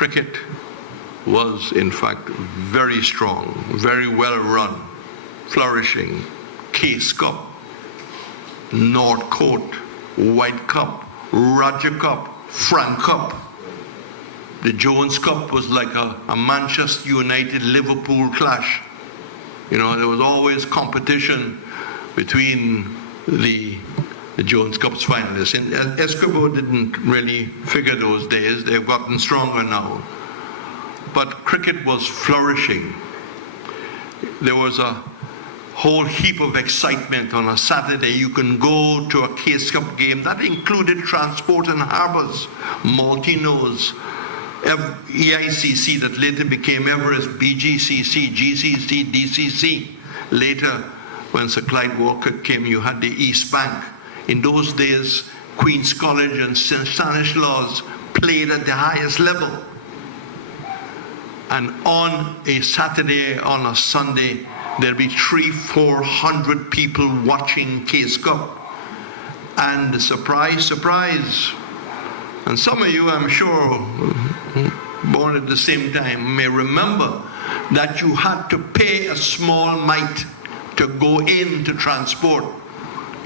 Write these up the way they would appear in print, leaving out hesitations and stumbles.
cricket was in fact very strong, very well run, flourishing. Case Cup, North Court, White Cup, Roger Cup, Frank Cup. The Jones Cup was like a Manchester United Liverpool clash. You know, there was always competition between the Jones Cup's finalists. And Escobar didn't really figure those days. They've gotten stronger now. But cricket was flourishing. There was a whole heap of excitement on a Saturday. You can go to a Case Cup game. That included Transport and Harbors, Maltinos, EICC that later became Everest, BGCC, GCC, DCC. Later, when Sir Clyde Walker came, you had the East Bank. In those days, Queen's College and St. Stanislaus played at the highest level. And on a Saturday, on a Sunday, there'll be 300-400 people watching Case Cup. And surprise, surprise. And some of you, I'm sure, born at the same time, may remember that you had to pay a small mite to go into Transport.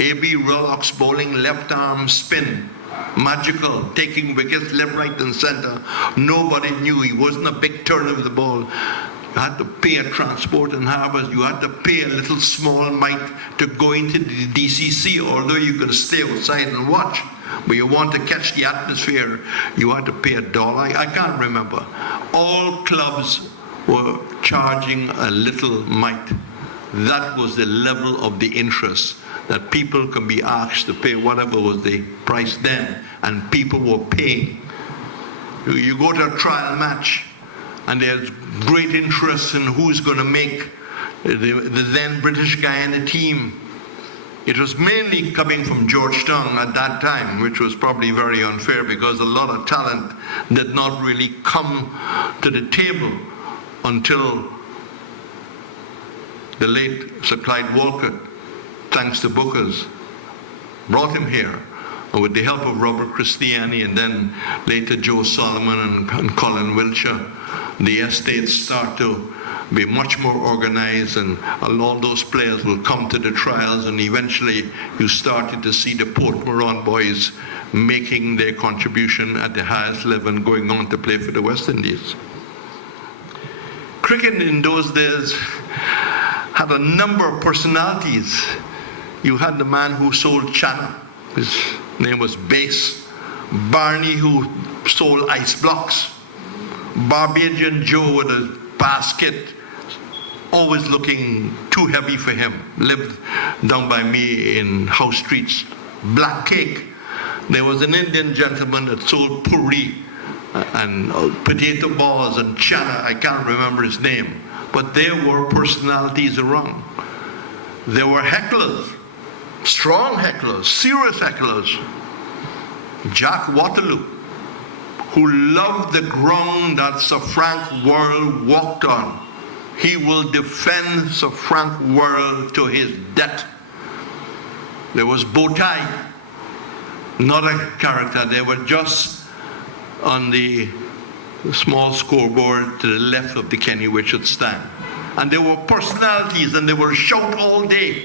A.B. Rollock's bowling left arm spin. Magical, taking wickets left, right, and center. Nobody knew. He wasn't a big turn of the ball. You had to pay a Transport and Harbors. You had to pay a little small mite to go into the DCC, although you could stay outside and watch. But you want to catch the atmosphere, you had to pay $1. I can't remember. All clubs were charging a little mite. That was the level of the interest, that people can be asked to pay whatever was the price then, and people were paying. You go to a trial match, and there's great interest in who's going to make the then British Guyana team. It was mainly coming from Georgetown at that time, which was probably very unfair because a lot of talent did not really come to the table until the late Sir Clyde Walker, thanks to Bookers, brought him here. And with the help of Robert Christiani and then later Joe Solomon and Colin Wiltshire, the estates start to be much more organized, and all those players will come to the trials, and eventually you started to see the Port Moran boys making their contribution at the highest level and going on to play for the West Indies. Cricket in those days had a number of personalities. You had the man who sold chana. His name was Base. Barney, who sold ice blocks. Barbadian Joe with a basket, always looking too heavy for him. Lived down by me in House Streets. Black cake. There was an Indian gentleman that sold puri and potato balls and chana. I can't remember his name. But there were personalities around. There were hecklers, strong hecklers, serious hecklers. Jack Waterloo, who loved the ground that Sir Frank Worrell walked on. He will defend Sir Frank Worrell to his death. There was Bowtie, not a character. They were just on the small scoreboard to the left of the Kenny Richards stand. And there were personalities, and they were shout all day.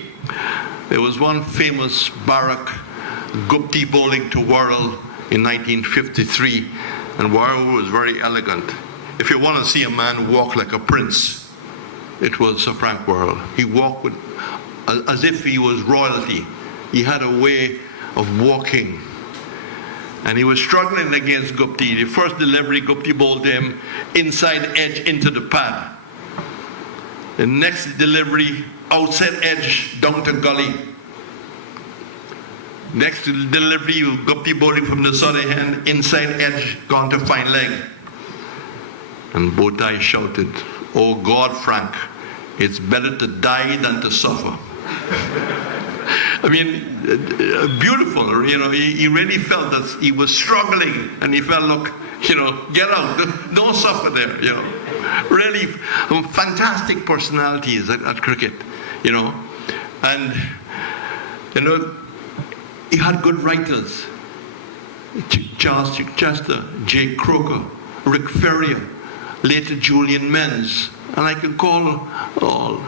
There was one famous Barak Gupti bowling to Worrell in 1953, and Worrell was very elegant. If you want to see a man walk like a prince, it was Sir Frank Worrell. He walked with, as if he was royalty. He had a way of walking. And he was struggling against Gupti. The first delivery, Gupti bowled him inside edge into the pad. The next delivery, outside edge down to gully. Next delivery, Gupti bowling from the southern hand, inside edge, gone to fine leg. And Bowtie shouted, "Oh God, Frank, it's better to die than to suffer." I mean, beautiful, you know, he really felt that he was struggling, and he felt, look, you know, get out, don't suffer there, you know. Really fantastic personalities at cricket, you know. And, you know, he had good writers. Charles Chichester, Jay Croker, Rick Ferrier, later Julian Menz, and I can call all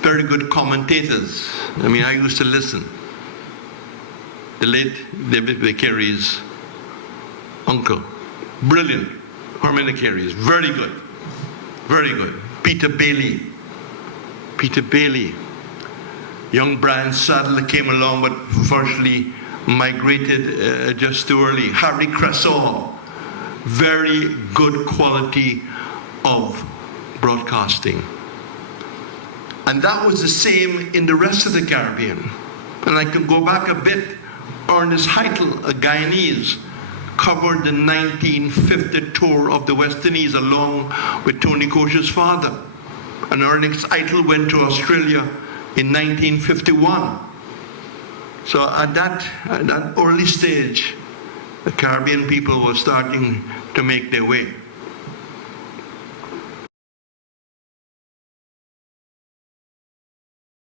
very good commentators. I mean, I used to listen. The late David Carey's uncle, brilliant. Herman Carey's, very good, very good. Peter Bailey. Young Brian Sadler came along, but unfortunately migrated just too early. Harry Cressall, very good quality of broadcasting. And that was the same in the rest of the Caribbean. And I can go back a bit. Ernest Heitel, a Guyanese, covered the 1950 tour of the West Indies along with Tony Coach's father. And Ernest Heitel went to Australia in 1951. So at that early stage, the Caribbean people were starting to make their way.